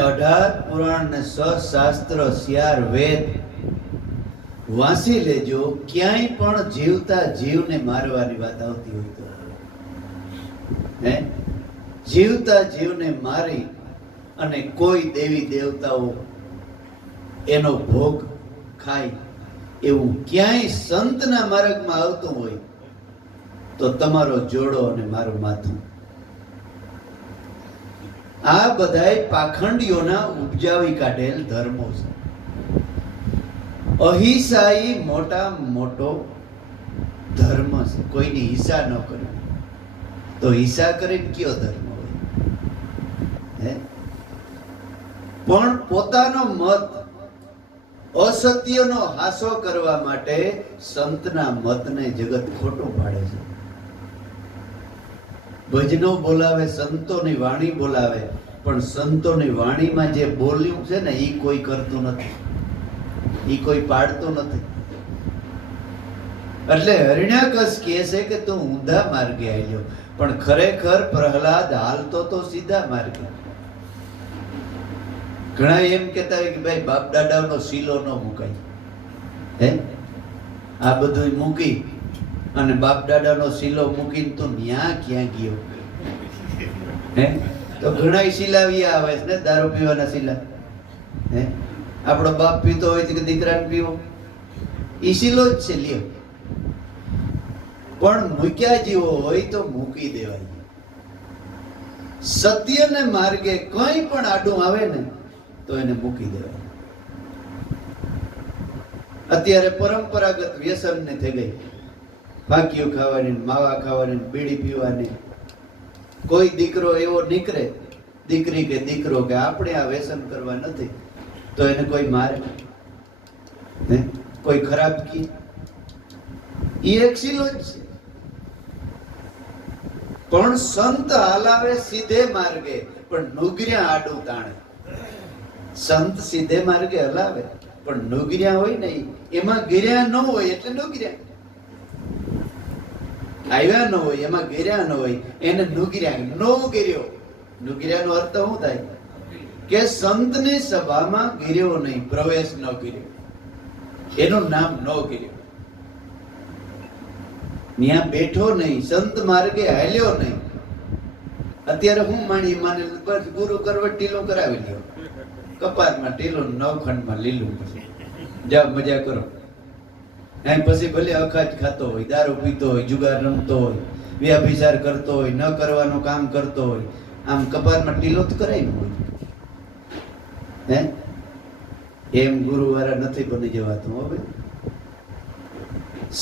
18 પુરાણ ને શાસ્ત્ર શિયાર વેદ વાંચી લેજો. ક્યાંય પણ જીવતા જીવને મારવાની વાત આવતી હોય તો જીવતા જીવને મારી અને કોઈ દેવી દેવતાઓ એનો ભોગ ખાય એવું ક્યાંય સંતના માર્ગમાં આવતું હોય તો તમારો જોડો અને મારું માથું. આ બધાય પાખંડીઓના ઉપજાવી કાઢેલ ધર્મો છે. અહિંસાઈ મોટા મોટો ધર્મ છે. કોઈની હિંસા ન કરવી તો હિંસા કરીને કયો ધર્મ હોય? પણ પોતાનો મત અસત્યનો હાસો કરવા માટે સંતના મતને જગત ખોટું પાડે છે. ભજનો બોલાવે, સંતોની વાણી બોલાવે, પણ સંતોની વાણીમાં જે બોલ્યું છે ને એ કોઈ કરતું નથી, એ કોઈ પાડતું નથી. એટલે હરિણ્યાકશ કહે છે કે તું ઊંધા માર્ગે આવ્યો, પણ ખરેખર પ્રહલાદ હાલતો તો સીધા માર્ગે. ઘણા એમ કહેતા હોય કે ભાઈ બાપ દાદાનો શીલો ન મુકાય. આ બધું મૂકી અને બાપ દાદાનો શીલો મૂકીને તું ન્યા ક્યાં ગયો? તો ઘણા શીલાવિયા આવે છે ને, દારૂ પીવાના શીલા. આપણો બાપ પીતો હોય તો દીકરાને પીવો, ઈ શીલો જ છે. લ્યો, પણ મૂક્યા જેવો હોય તો મૂકી દેવાય. સત્યને માર્ગે કંઈ પણ આડું આવે ને તો એને મૂકી દેવાય. અત્યારે પરંપરાગત વ્યસન ને થઈ ગઈ. ફાકીઓ ખાવાની, માવા ખાવાની, બીડી પીવાની. કોઈ દીકરો એવો નીકળે, દીકરી કે દીકરો કે આપણે આ વ્યસન કરવા નથી તો એને કોઈ મારે, કોઈ ખરાબ કી, એ એક શીલો જ છે. પણ સંત હલાવે સીધે માર્ગે, પણ નુગર્યા આડું તાણે. સંત સીધે માર્ગે હલાવે, પણ નુગર્યા હોય ને એમાં ગિર્યા ન હોય એટલે નુગર્યા. આવ્યા ન હોય એમાં ગેર્યા ન હોય એને નુગર્યા. નો ગેર્યો, નુગર્યાનો અર્થ શું થાય? કે સંતની સભામાં ગેર્યો નહીં, પ્રવેશ ન કર્યો, એનું નામ ન કર્યો. ત્યાં બેઠો નહીં, સંત માર્ગે હાલ્યો નહીં. અત્યારે હું માણી માને બસ ગુરુ કરવટ ટીલો કરાવી લ્યો, કપારમાં ટીલું, નવખંડમાં લીલું, પછી જાઓ મજા કરો. પછી ભલે અખાજ ખાતો હોય, દારૂ પીતો હોય, જુગાર રમતો હોય, વ્યાભિચાર કરતો હોય, ન કરવાનું કામ કરતો હોય, આમ કપારમાં ટીલો જ કરાય હોય. એમ ગુરુવારા નથી બની જવાતું. હવે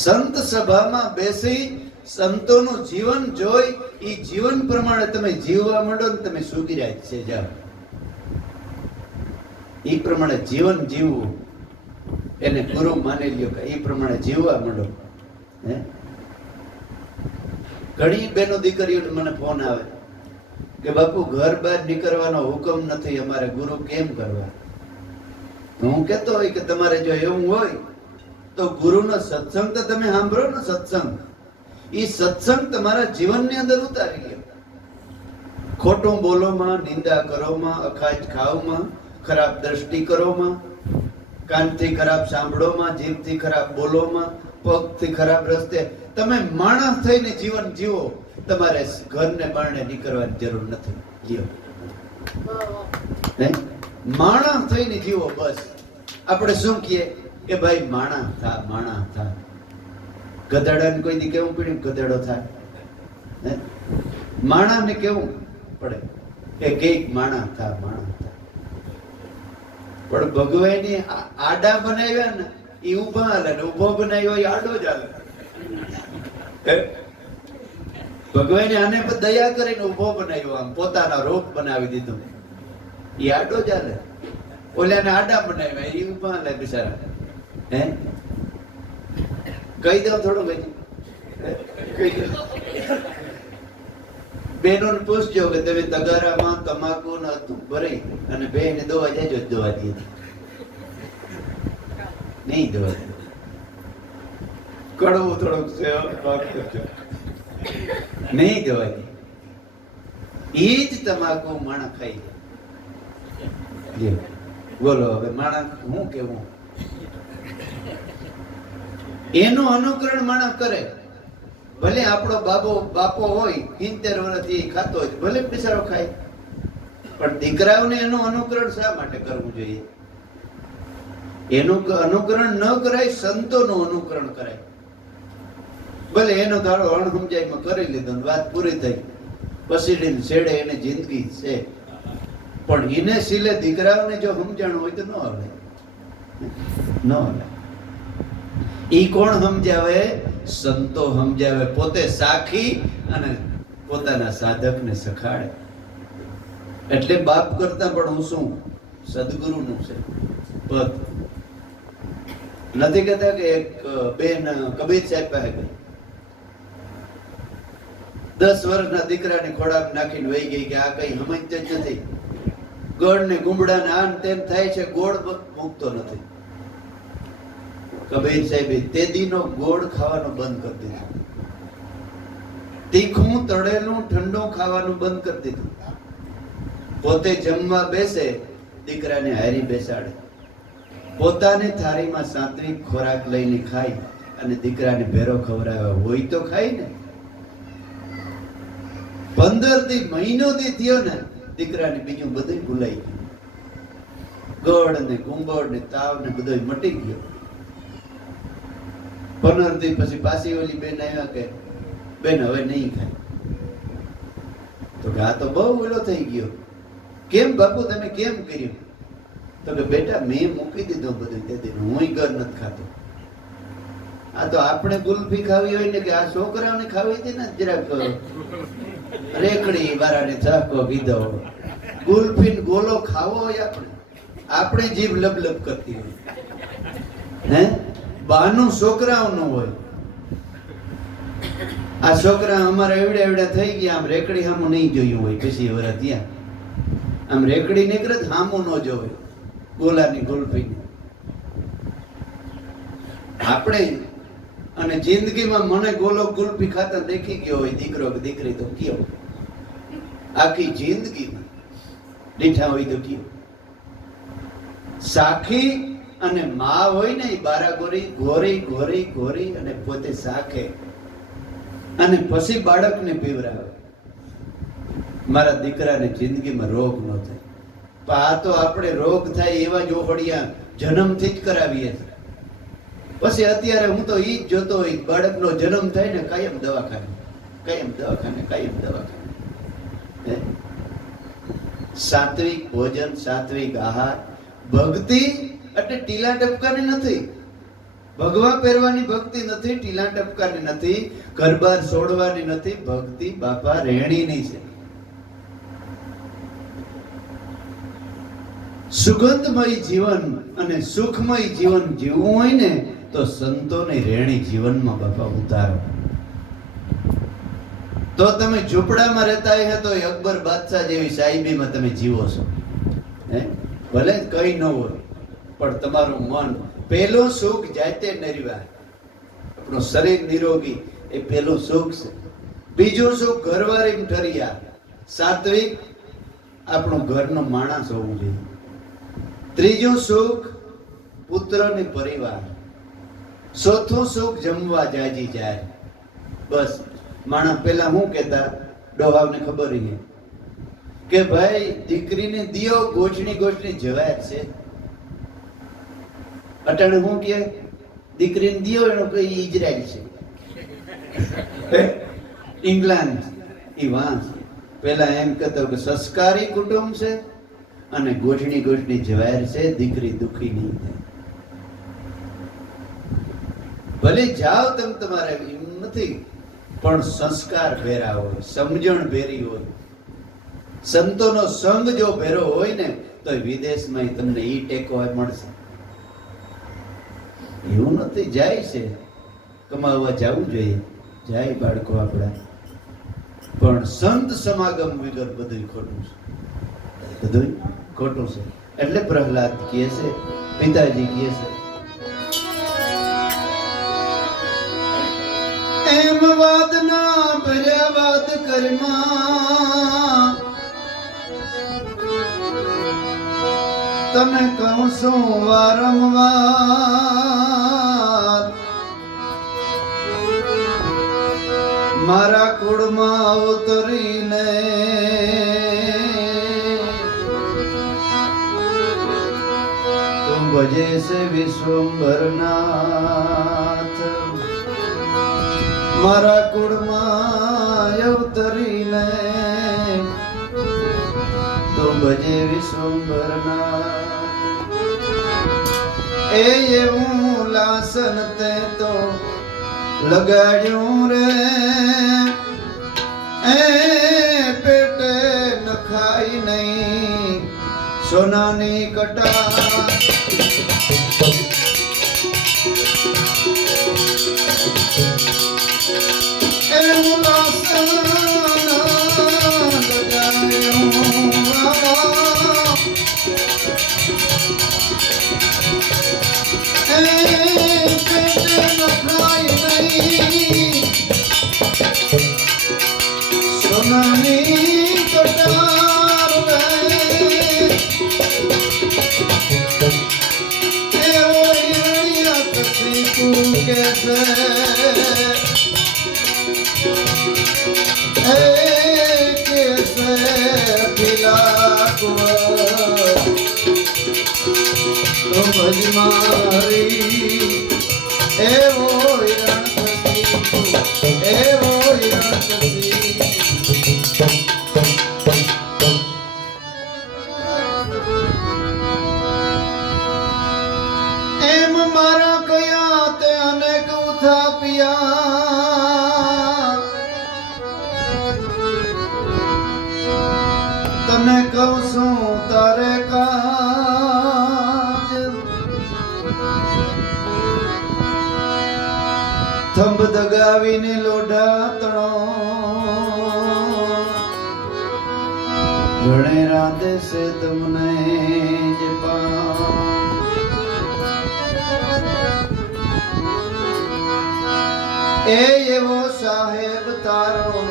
સંત સભામાં બેસી સંતોનું જીવન જોઈ એ જીવન પ્રમાણે તમે જીવવા માંડો ને તમે સુગીરાજ છે. જાઓ એ પ્રમાણે જીવન જીવવું, એને ગુરુ માની લ્યો કે એ પ્રમાણે જીવવા માંડો. ઘણી બહેનો દીકરીઓને મને ફોન આવે કે બાપુ ઘર બહાર નીકળવાનો હુકમ નથી, અમારે ગુરુ કેમ કરવા? હું કહેતો હોય કે તમારે જો એવું હોય તો ગુરુનો સત્સંગ તો તમે સાંભળો ને. સત્સંગ, એ સત્સંગ તમારા જીવનની અંદર ઉતારી લ્યો. ખોટું બોલોમાં, નિંદા કરોમાં, અખાજ ખાવમાં, ખરાબ દ્રષ્ટિ કરોમાં, કાનથી ખરાબ સાંભળોમાં, જીભથી ખરાબ બોલોમાં, પગથી ખરાબ રસ્તે તમે માણસ થઈને જીવન જીવો. તમારે ઘરને બારણે નીકળવાની જરૂર નથી. જીવો, માણસ થઈને જીવો. બસ આપણે શું કહીએ કે ભાઈ માણસ થા, માણસ થા. ગધાડાને કોઈ દી કેવું પડ્યું ગધેડો થાય? માણસને કેવું પડે કે કઈક માણસ થા, માણસ થા. પણ ભગવાને આડા બનાવ્યા ને એ ઉભા હાલે, ને ઉભો બનાવ્યો એ આડો જ હાલે. ભગવાને આને દયા કરીને ઉભો બનાવ્યો, આમ પોતાના રૂપ બનાવી દીધું, એ આડો જ હાલે. ઓલાને આડા બનાવ્યા એ ઉભા હાલે બિચારા. કહી દઉં થોડું ભાઈ, કહી દઉં. બહેનોને પૂછજો કે તમે તગારામાં તમાકુ ન ભરી અને બેને દોવા જાય દોવા દે નહીં? દોવા દે કડવું થોડુંક નહીં દોવા દે. એ જ તમાકુ માણસ ખાઈ જાય. લ્યો, બોલો હવે માણસ હું કેવું? એનું અનુકરણ માણસ કરે. ભલે આપણો બાપો હોય 70 વર્ષથી ખાતો હોય, ભલે બિચારો ખાય, પણ દીકરાઓને એનું અનુકરણ શા માટે કરવું જોઈએ? એનું અનુકરણ ન કરાય, સંતોનું અનુકરણ કરાય. ભલે એનો ધારો અણસમજાઈમાં કરી લીધો, વાત પૂરી થઈ, પછી છેડે એને જિંદગી છે, પણ એને સિલે દીકરાઓને જો સમજણ હોય તો ન હાલે, ન હાલે. ઈ કોણ સમજાવે? સંતો સમજાવે. પોતે સાખી અને પોતાના સાધકને સખાડે. એટલે બાપ કરતા પણ હું શું? સદગુરુનું છે પદ. નથી કહેતા કે એક બેન કબીર સાહેબ પાસે ગઈ, 10 વર્ષના દીકરાને ખોળામાં નાખીને વહી ગઈ કે આ કઈ સમજતો જ નથી, ગોળ ને ગુમડા ને આન તેમ થાય છે, ગોળ મૂકતો નથી. કબીર સાહેબે તે દીનો ગોળ ખાવાનો બંધ કરી દીધું, તીખું તળેલું ઠંડુ ખાવાનું બંધ કરી દીધું. પોતે જમવા બેસે, દીકરાને હારી બેસાડે, પોતાની થાળીમાં સાત્વિક ખોરાક લઈને ખાય અને દીકરાને ભેરો ખવડાવે. હોય તો ખાય ને. 15 દી મહિનો દી થયો ને, દીકરાને બીજું બધું ભૂલાઈ ગયું. ગોળ ને ગુંબળ ને તાવ ને બધું મટી ગયો. 15 દી પછી પાછી ઓલી બેન આવ્યા કે બેન હવે નહીં ખાય. તો કે આ તો બહુ ઓલો થઈ ગયો. કેમ બાપુ તમે કેમ કર્યું? તો કે બેટા મેં મૂકી દીધું બધું તે દિન, હું ઘર નથી ખાતો. આ તો આપણે ગુલ્ફી ખાવી હોય ને કે આ છોકરાઓને ખાવી હતી ને, જરાક રેકડી વાળાને ચાકો કીધો, ગુલ્ફી ગોલો ખાવો હોય આપણે જીભ લબલબ કરતી હોય, હે બાનું છોકરાઓનું હોય. આ છોકરા અમારા એવડા એવડા થઈ ગયા, આમ રેકડી સામું નહીં જોયું હોય, પછી વરસ ત્યાં આમ રેકડી નીકળે સામું ન જોવે, ગોલાની ગુલ્ફીની. આપણે અને જિંદગીમાં મને ગોલો ગુલ્ફી ખાતા દેખી ગયો હોય દીકરો કે દીકરી તો કયો? આખી જિંદગીમાં દીઠા હોય તો કયો? સાખી અને માં હોય ને, એ બારાગોરી ઘોરી ઘોરી ઘોરી અને પોતે સાખે અને પછી બાળકને પીવરાવે. મારા દીકરાને જિંદગીમાં રોગ ન થાય. પણ આ તો આપણે રોગ થાય એવા જ ઓહળિયા જન્મથી જ કરાવીએ છીએ. પછી અત્યારે હું તો ઈ જ જોતો હોય, બાળકનો જન્મ થાય ને કાયમ દવાખાને, કાયમ દવાખાને, કાયમ દવાખાને. સાત્વિક ભોજન, સાત્વિક આહાર, ભક્તિ એટલે ટીલા ટપકાની નથી, ભગવા પહેરવાની ભક્તિ નથી, ટીલા ટપકાની નથી, ઘરબાર છોડવાની નથી. ભક્તિ બાપા રેણીની છે. સુગંધમય જીવન અને સુખમય જીવન જીવવું હોય ને તો સંતોની રેણી જીવનમાં બાપા ઉતારો. તો તમે ઝૂંપડામાં રહેતા હે તો અકબર બાદશાહ જેવી સાહેબીમાં તમે જીવો છો, હે ભલે કઈ ન હોય, પણ તમારું મન પહેલું સુખ જાતે નરવા, આપણું શરીર નિરોગી એ પહેલું સુખ છે. બીજું સુખ ઘરવાળી ઠરિયા, સાત્વિક આપણું ઘરનો માણસ હોવું જોઈએ. ત્રીજું સુખ પુત્રની પરિવાર. ચોથું સુખ જમવા જાજી જાય. બસ માણસ પેલા હું કેતા, ડોહાવને ખબર છે કે ભાઈ દીકરીને દિયો ગોઠણી ગોઠણી જવાય છે. અટાણે હું કે દીકરીને દિયો એનો કઈ ઇઝરાયલ છે, ઇંગ્લેન્ડ, ઈ વાંસ. પેલા એમ કહેતો કે સંસ્કારી કુટુંબ છે અને ગોઠણી ગોઠણી જવાય છે, દીકરી દુખી નહીં થાય. ભલે જાઓ તમે, તમારે એમ નથી, પણ સંસ્કાર ભેરા હોય, સમજણ ભેરી હોય, સંતોનો સંગ જો ભેરો હોય ને તો વિદેશમાં તમને ઈ ટેકો મળશે. એવું નથી, જાય છે કમાવા જવું જોઈએ, જાય બાળકો આપણા, પણ સંત સમાગમ વગર બધું ખોટું છે, બધું ખોટું છે. એટલે પ્રહલાદ કહે છે, પિતાજી કહે છે, એમ વાત ના ભર્યા વાત કરમાં તને કહું છું વારંવાર મારા કુળમાં ઉતરીને તું ભજે છે વિશ્વંભરનાથ મારા કુળમાં અવતરીને તું ભજે વિશ્વંભરનાથ એ એવું લાસન તે તો લગાડ્યું રે એ પેટે નખાય નહીં સોનાની કટા એવું લાસન એમ મારા કયા તે અનેક ઉથાપિયા તને કહું છું તારે કાજ થંભ દગાવીને લોઢા તણો ઘણે રાંધે છે તમને જ એ એવો સાહેબ તારો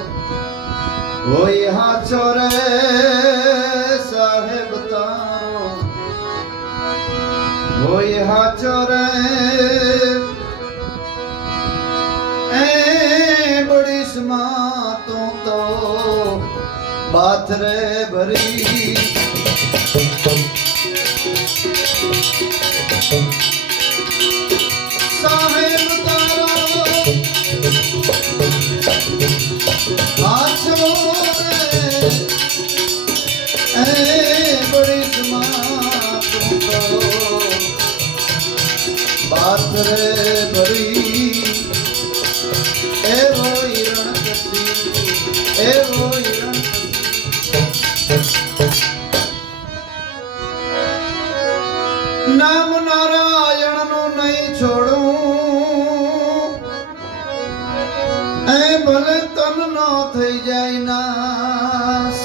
હોય હાચો રે સાહેબ તારો હોય હાચો રે એ બડીશમાં તું તો બાથરે ભરી સાહેબ તારો હાચો રે એ બડીશમાં તું તો બાથરે ભરી એવો હિરણ એવો હિરણ નામ નારાયણ નું નહીં છોડું એ ભલે તન નો થઈ જાય નાસ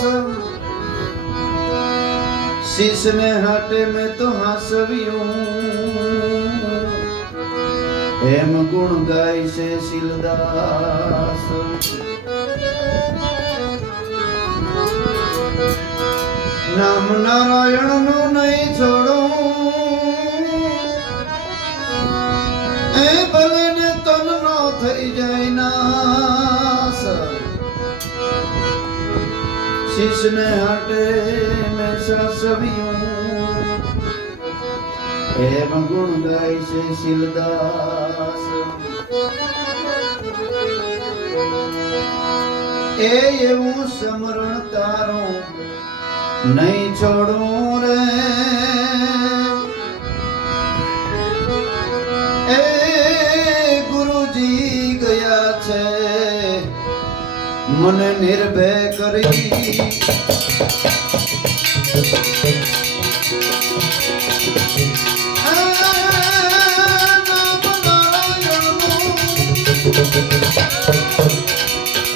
શીશ ને હાટે મેં તો હાસવ્યું એમ ગુણ ગાય છે શીલદાસ નામ નારાયણ નું નહીં છોડું એ ભલે ને તન નો થઈ જાય નાસ શીશ ને હાટે મેં સાસવ્યું એમ ગુણ ગાય છે શીલદાસ એ એવું સમરણ તારું નહીં છોડું રે એ ગુરુજી ગયા છે મને નિર્ભય કરી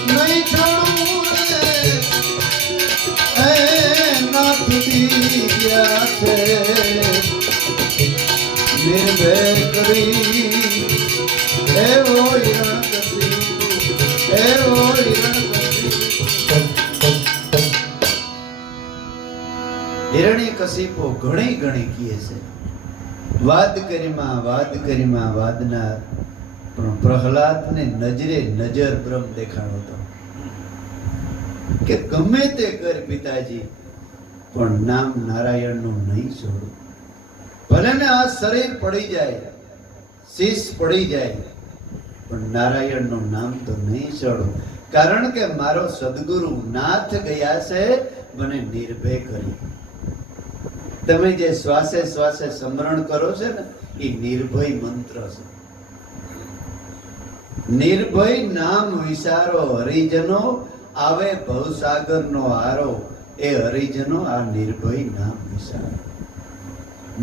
નહીં છોડું રે નાથ દીયા છે નિર્ભય કરી એવો હિરણ એવો હિરણ્ય કશીપો ઘણી ઘણી કીએ છે, વાદ કરીમાં વાદનાર, પણ પ્રહલાદને નજરે નજર બ્રહ્મ દેખાણો હતો કે ગમે તે કર પિતાજી, પણ નામ નારાયણનું નહીં છોડું. ભલે ને આ શરીર પડી જાય, શીશ પડી જાય, પણ નારાયણનું નામ તો નહીં છોડું. કારણ કે મારો સદગુરુ નાથ ગયા છે મને નિર્ભય કરી. તમે જે શ્વાસે શ્વાસે સ્મરણ કરો છો ને, એ નિર્ભય મંત્ર છે. નિર્ભય નામ વિચારો હરિજનો, આવે ભવસાગરનો આરો. એ હરિજનો આ નિર્ભય નામ વિચારો.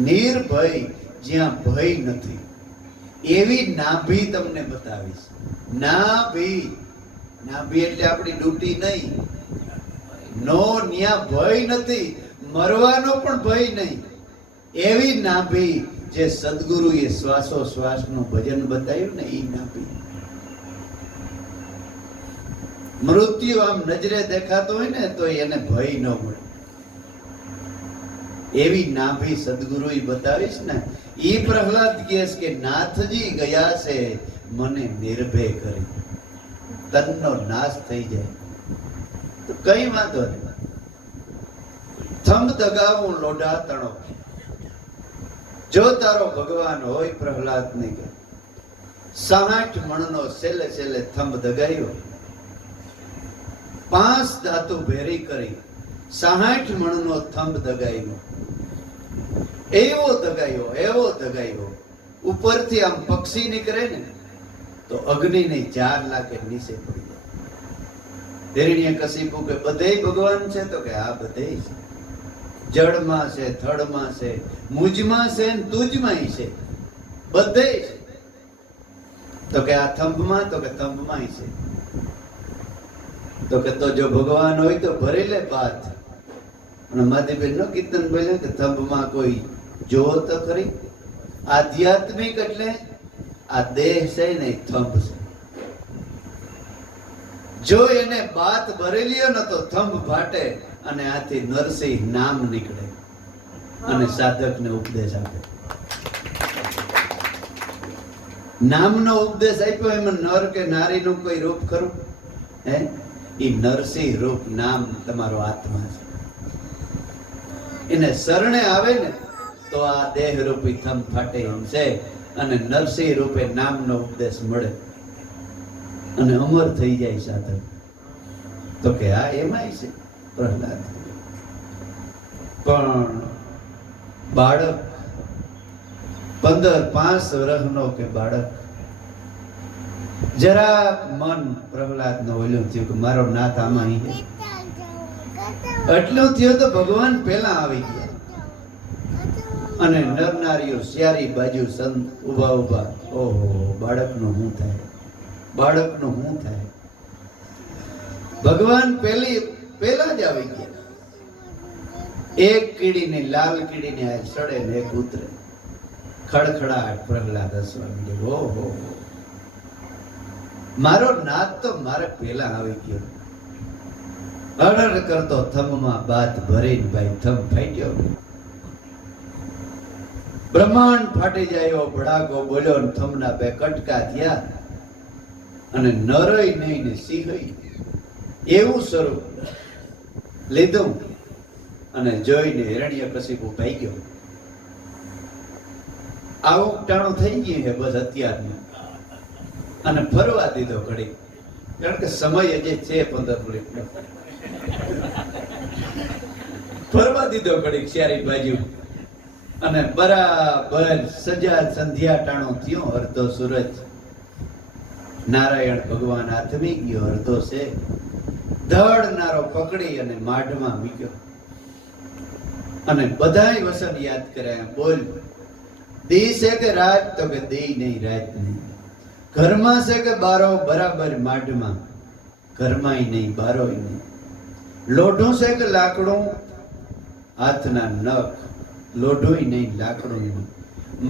નિર્ભય જ્યાં ભય નથી એવી નાભી તમને બતાવીશ. નાભી એટલે આપણી ડ્યુટી નહીં. નો ન્યા ભય નથી, મરવાનો પણ ભય નહીં. એવી નાભી જે સદગુરુએ શ્વાસો શ્વાસનું ભજન બતાવ્યું ને, એ નાભી. મૃત્યુ આમ નજરે દેખાતો હોય ને તો એને ભય ન મળે. એવી નાભી સદગુરુએ બતાવીશ ને, ઈ પ્રહલાદ કહે છે કે નાથજી ગયા છે મને નિર્ભય કરી. તનનો નાશ થઈ જાય તો કઈ વાંધો નહીં. થંભ દગાવું લોઢા તણો. જો તારો ભગવાન હોય, પ્રહલાદ ને કે 60 મણનો છેલ્લે છેલ્લે થંભ દગાયો, 5 ધાતુ ભેરી કરી 60 મણનો થંભ દગાયો. એવો દગાયો ઉપરથી આમ પક્ષી નીકળે ને તો અગ્નિ ની 4 લાખે નીચે પડી જાય. હિરણ્યકશિપુ કે બધે ભગવાન છે? તો કે આ બધે છે. જળમાં છે, થળમાં છે, મુજમાં છે, તુજમાં છે, બધે છે. તો કે આ થંભમાં? તો કે થંભમાં છે. તો કે તો જો ભગવાન હોય તો ભરી લે બાત. અને માધીબેન નો કીર્તન બોલ્યો કે થંભમાં કોઈ જોવો તો ખરી. આધ્યાત્મિક એટલે આ દેહ છે ને થંભ છે. જો એને બાત ભરેલી ને તો થંભ ફાટે અને આથી નરસિંહ નામ નીકળે અને સાધકને ઉપદેશ આપે. નામનો ઉપદેશ આપ્યો, એમાં નર કે નારીનું કોઈ રૂપ ખરું? હે, ઈ નરસિંહ રૂપ નામ તમારો આત્મા છે. એને શરણે આવે ને તો આ દેહ રૂપી થંભ ફાટે એમ છે, અને નરસિંહ રૂપે નામનો ઉપદેશ મળે અને અમર થઈ જાય સાધક. તો કે આ એમાંય છે પ્રહલાદ. પણ બાળક 15-5 વર્ષનો કે બાળક, જરાક મન પ્રહલાદ નો ઓલું થયું કે મારો નાથ આમાં છે. એટલું થયું તો ભગવાન પેલા આવી ગયા અને નરનારીઓ ચારી બાજુ સંત ઉભા. ઓહો, બાળકનું શું થાય? ભગવાન પેલા જ આવી ગયા. એક કીડીને, લાલ કીડીને આ સડે ને એક ઉતરે. ખડખડાટ પ્રહલાદ હસવા માંડ્યો. ઓહો, મારો નાથ તો મારે પેલા આવી ગયો. અડર કરતો થંભમાં બાત ભરીને ભાઈ થંભ ફાટ્યો. બ્રહ્માંડ ફાટી જાય ભડાકો બોલ્યો ને થંભના 2 કટકા થયા અને નરય નહીં ને સિંહય એવું સ્વરૂપ લીધું અને જોઈને હિરણ્યકશિપુ ભાઈ ગયો. આવું ટાણું થઈ ગયું છે બસ અત્યારનું, અને ફરવા દીધો ઘડી. કારણ કે સમય હજી છે 15 મિનિટનો. ફરવા દીધો ઘડી ચારી બાજુ અને બરાબર સજા સંધ્યા ટાણો થયો. અડધો સૂરજ નારાયણ ભગવાન આથમી ગયો, અડધો છે ધડનારો પકડી અને માઢમાં મૂક્યો. અને બધાય વસન યાદ કર્યા. બોલ, દી છે કે રાત? તો કે દી નહીં, રાત નહીં. ઘરમાં છે કે બારો? બરાબર માઢમાં. ઘરમાંય નહીં, બારોય નહીં. લોઢું છે કે લાકડું? હાથના નખ. લોઢુંય નહીં, લાકડું નહીં.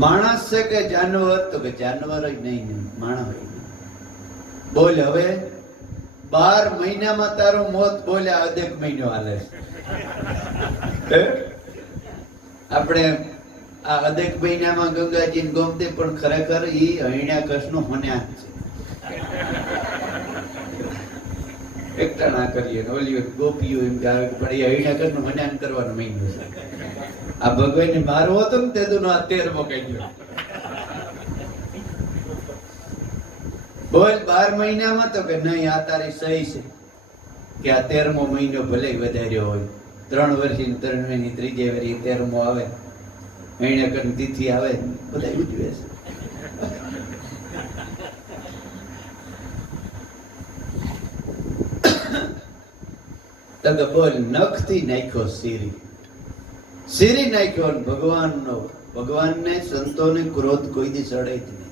માણસ છે કે જાનવર? તો કે જાનવર નહીં, માણસ નહીં. બોલ હવે 12 મહિનામાં તારું મોત બોલ્યા 1 મહિનો હાલે. આપણે આ અદેક મહિનામાં ગંગાજી ગોમતી પણ ખરેખર ઈ અહિણ્યાકશનું હોન્યા છે. એકતા ના કરીએ ને ઓલી ગોપીઓ એમ કે આવે પણ એ અહિણ્યાકશનું હોન્યાન કરવાનો મહિનો છે. આ ભગવાનને મારવો હતો ને તેદુનો આ 13મો કાઢ્યો. બોલ 12 મહિનામાં તો કે નહીં આ તારી સહી છે કે આ 13મો મહિનો ભલે વધાર્યો હોય 3 વર્ષની 3 મહિની ત્રીજે વેરી 13મો આવે અહિણ્યાકશ તિથિ આવે બધા ઉજવે છે. તો બોલ નખથી નાખ્યો સીરી નાખ્યો ભગવાનને સંતોને ક્રોધ કોઈ દી સડે જ નહીં.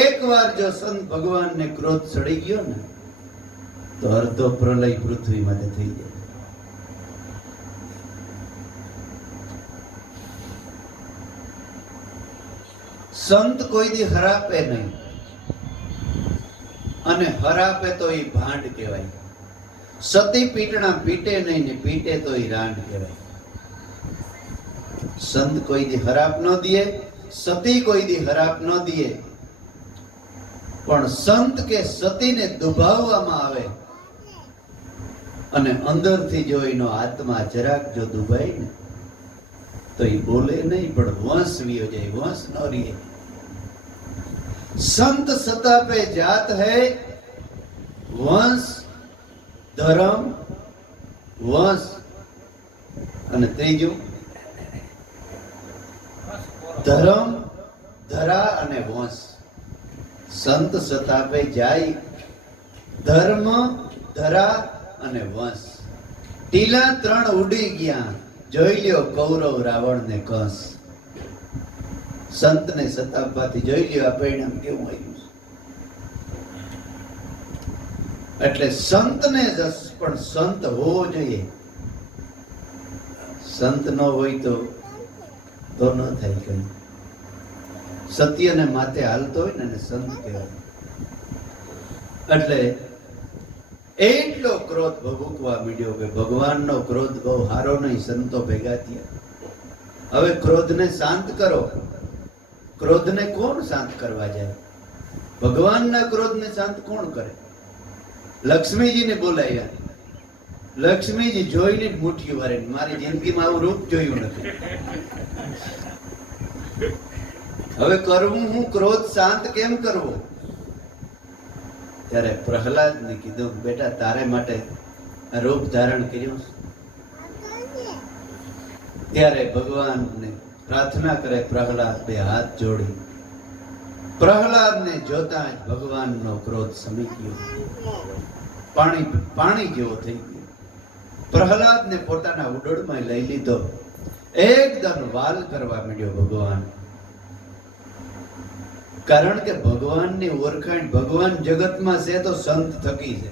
એક વાર જો સંત ભગવાનને ક્રોધ સડી ગયો ને તો અર્ધો પ્રલય પૃથ્વી માટે થઈ જાય. સંત કોઈ દી હરાપે નહીં અને હરાપે તો એ ભાંડ કહેવાય. સતી પીટણા પીટે નહીં ને પીટે તો એ રાંડ કહેવાય. સંત કોઈ દી હરાપ ન દે, સતી કોઈ દી હરાપ ન દે, પણ સંત કે સતીને દુભાવવામાં આવે અને અંદરથી જો એનો આત્મા જરાક જો દુભાય ને તો એ બોલે નહીં પણ વંશ વિયો જાય, વંશ ન રહે. સંત સતા પે જાત હૈ, વંશ ધર્મ વંશ અને ત્રીજું ધર્મ ધરા અને વંશ. સંત સતા પે જાય, ધર્મ ધરા અને વંશ. ટીલા 3 ઉડી ગયા, જોઈ લ્યો કૌરવ રાવણ ને કંસ. સંત ને સતાપવાથી જોઈ લ્યો આ પરિણામ કેવું આવ્યું છે. એટલે સંત ને જસ પણ સંત હોવો જોઈએ. સંત ન હોય તો ન થાય કઈ. સત્યને માથે હાલતો હોય ને સંત કહેવાય. એટલે એટલો ક્રોધ ભભૂકવા માંડ્યો કે ભગવાનનો ક્રોધ બહુ હારો નહીં. સંતો ભેગા થયા, હવે ક્રોધને શાંત કરો. ક્રોધને કોણ શાંત કરવા જાય? ભગવાનના ક્રોધને શાંત કોણ કરે? લક્ષ્મીજીને બોલાવ્યા. લક્ષ્મીજી જોઈને જ મુઠ્ઠી વારે, મારી જિંદગીમાં આવું રૂપ જોયું નથી. હવે કરવું હું, ક્રોધ શાંત કેમ કરવો? ત્યારે પ્રહલાદને કીધું બેટા તારે માટે આ રૂપ ધારણ કર્યું. ત્યારે ભગવાનને પ્રાર્થના કરે પ્રહલાદ, 2 હાથ જોડી. પ્રહલાદને જોતા જ ભગવાનનો ક્રોધ શમી ગયો, પાણી જેવો થઈ ગયો. પ્રહલાદને પોતાના ઉડોળમાં લઈ લીધો, એકદમ વાલ કરવા માંડ્યો ભગવાન. કારણ કે ભગવાનની ઓળખાણ, ભગવાન જગતમાં છે તો સંત થકી છે.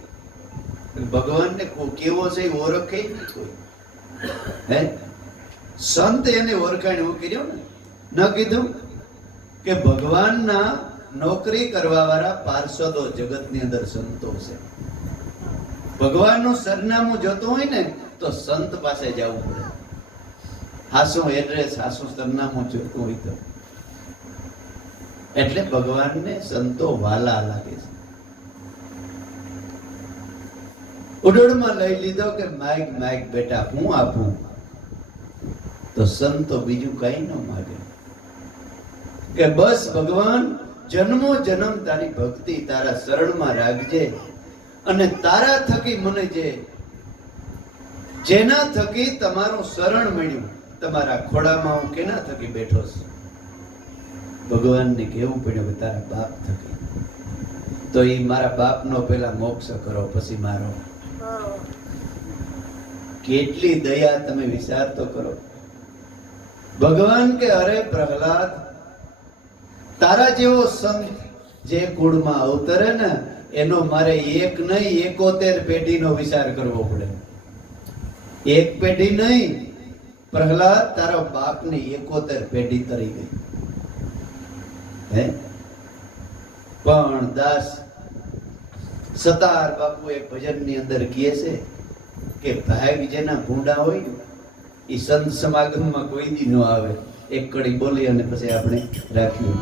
ભગવાનને કેવો છે એ ઓળખે જ કોઈ. હે સંત એને ઓળખાણ એવું કર્યું ને, ન કીધું કે ભગવાનના નોકરી કરવા વાળા પાર્ષદો જગતની અંદર સંતો છે. ભગવાનનું સરનામું જોતું હોય ને તો સંત પાસે જવું પડે. હાસું એડ્રેસ, હાસું સરનામું જોતું હોય તો. એટલે ભગવાનને સંતો વાલા લાગે છે. ઉડોળમાં લઈ લીધો કે માઈક બેટા હું આપું, તો સંતો બીજું કઈ ન માગે કે બસ ભગવાન જન્મો જન્મ તારી ભક્તિ તારા શરણમાં રાખજે અને તારા થકી મને જેના થકી તમારું શરણ મળ્યું, તમારા ખોડામાં હું કેના થકી બેઠો છું? ભગવાનને કેવું પડ્યું કે તારા બાપ થકી. તો એ મારા બાપનો પેલા મોક્ષ કરો પછી મારો. કેટલી દયા, તમે વિચાર તો કરો. ભગવાન કે અરે પ્રહલાદ, તારા જેવો સંત જે કુળમાં અવતરે ને એનો મારે એક નહીં 71 પેઢીનો વિચાર કરવો પડે. એક પેઢી નહીં પ્રહલાદ, તારા બાપની 71 પેઢી તરી ગઈ. હે પણ દાસ સતાર બાપુ એક ભજનની અંદર કહે છે કે ભાગ જેના ભૂંડા હોય એ સંત સમાગમમાં કોઈ દી ન આવે. એક કડી બોલી અને પછી આપણે રાખીએ.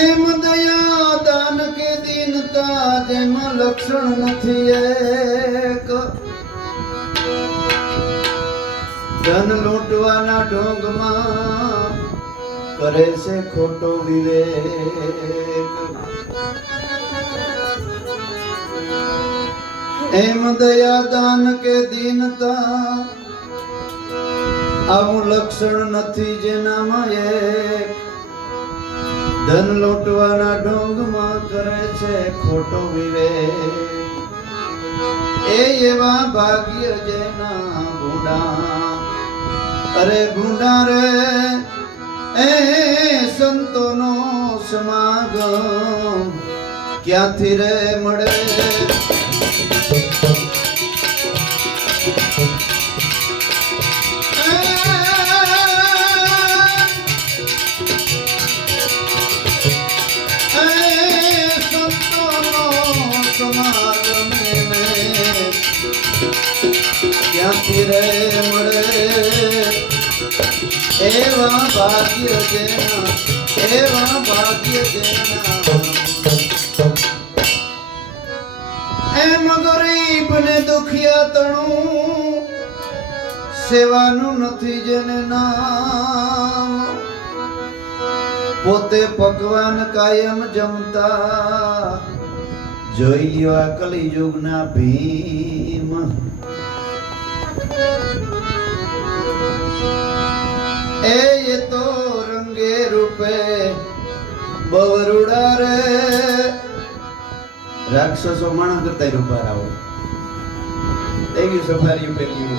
એમ દયા દાન કે દીનતા જેમાં લક્ષણ નથી એક, ધન લૂંટવાના ઢોંગમાં કરે છે ખોટો વિવેક. એમ દયા દાન કે દીનતા આવું લક્ષણ નથી જેનામાં એક, ધન લૂંટવાના ઢોંગમાં કરે છે ખોટો વિવેક. એ એવા ભાગ્ય જેના ભૂંડા, અરે ભૂંડા રે એ સંતોનો સમાગમ ક્યાંથી રે મળે. ક્યાંથી રે મળે એવા ભાગ્ય જેના, એવા ભાગ્ય જેના. એમ ગરીબ ને દુખિયા તણું સેવાનું નથી જેને નામ, પોતે ભગવાન કાયમ જમતા જોઈ આ કલિયુગના ભીમ. એ તો રંગે રૂપે બવરુડા રે, રાક્ષસો માણા કરતા રૂપા આવો એવી સફારી પેલી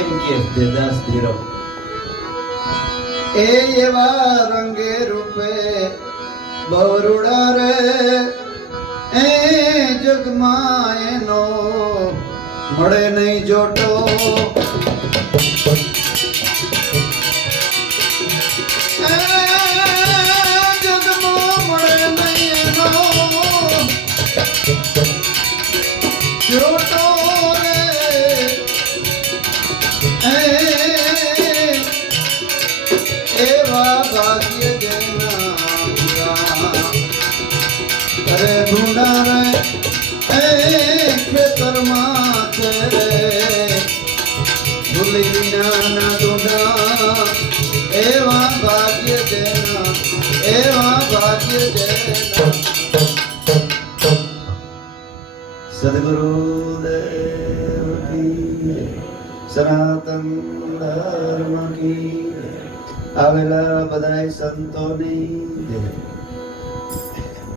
એમ કે દાસ ધીરો. એ એવા રંગે રૂપે બવરુડા રે એ જગમાં એનો મળે નહીં જોટો. જગમાં મળે નહીં એનો જોટો રે. એવા ભાગ્ય જેના, અરે ભૂંડા રે એ ખેતરમાં છે રે ભૂલી વિનાના ડોડા. એવા ભાગ્ય જેના, એવા ભાગ્ય જેના. સદગુરુદેવ કી, સનાતન ધર્મ કી. આવેલા બધાય સંતોની જય.